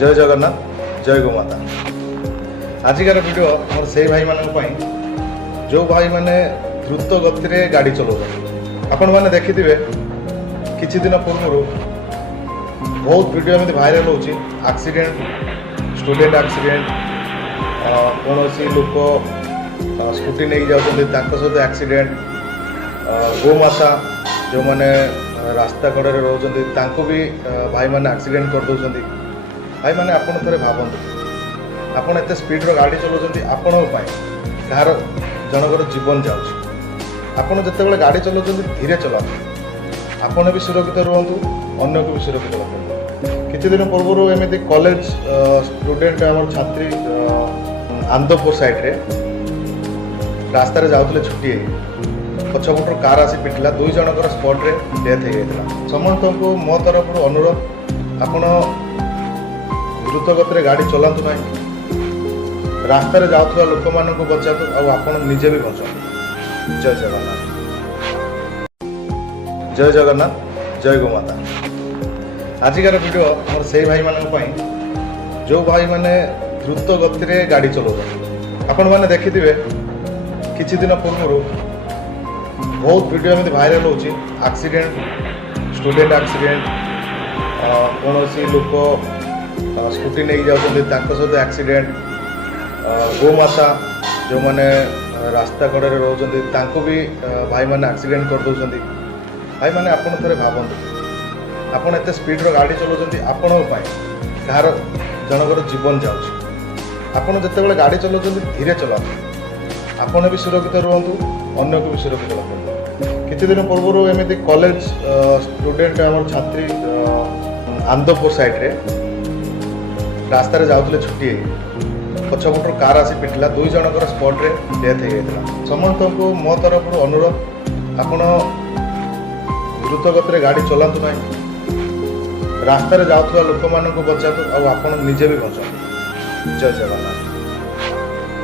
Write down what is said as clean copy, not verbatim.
जय जगन्नाथ जय गोमाता। आजिकार वीडियो मोर से भाई मान जो भाई मैंने द्रुत गति में गाड़ी चलाऊ आपण मैंने देखिथे किछि दिन पूर्व बहुत वीडियो एमती भाइराल होची एक्सीडेंट स्टूडेंट एक्सीडेंट कौन लोक स्कूटी नहीं जाऊँ सहित एक्सीडेंट गोमाता जो मैंने रास्ता कड़े रोचते भी भाई मैंने एक्सीडेंट कर दौरान भाई मैंने आपड़ थे भावतु आपड़ एत स्पीड्र गाड़ी चलाउं आपण कहार जनकर जीवन जाऊँ जिते गाड़ी चलाउं धीरे चलाते आपण भी सुरक्षित रुहतु अन्य को भी सुरक्षित रखते। किछि दिन पूर्व एमती कॉलेज स्टूडेंट आम छात्री आंदपुर साइड्रे रास्तार जाऊे छुट्टी पछपटर कार आसी पिटिला दुई जनकर स्पॉट्रे डेथ हो जाता। समस्त को मो तरफ अनुरोध आपण द्रुत गति गाड़ी चलातु ना रास्तार जाऊा लोक मान बचातु आपण निजे भी बचातु। जय जगन्नाथ जय जगन्नाथ जय गोमाता। आजिकार वीडियो मोर से भाई मान जो भाई मैंने द्रुत गति में गाड़ी चलाऊ आपण मैंने देखिथे किछि दिन पूर्व बहुत वीडियो एमती भाइराल होची एक्सीडेंट स्टूडेंट एक्सीडेंट कौन लोक स्कूटी नहीं जाऊँ सहित एक्सीडेंट गोमाता जो मैंने रास्ता कड़े रोचते भी भाई मैंने एक्सीडेंट कर दौरान भाई मैंने आपड़ थे भावतु आपड़ एत स्पीड्र गाड़ी चलाउं आपण कहार जनकर जीवन जाऊँ आपण जिते गाड़ी चलाउं धीरे चलाते आपण भी सुरक्षित रुहतु अन्य को भी सुरक्षित रखते। किछि दिन पूर्व एमती कॉलेज स्टूडेंट आम छात्री आंदपुर साइड्रे रास्तार जाऊे छुट्टी पछपटर कार आसी पिटिला दुई जनकर स्पॉट्रे डेथ हो जाता। समस्त को मो तरफ अनुरोध आपण द्रुत गति में गाड़ी चलातु ना रास्तार जाऊा लोक मान बचातु आपण निजे भी बचातु। जय जगन्नाथ।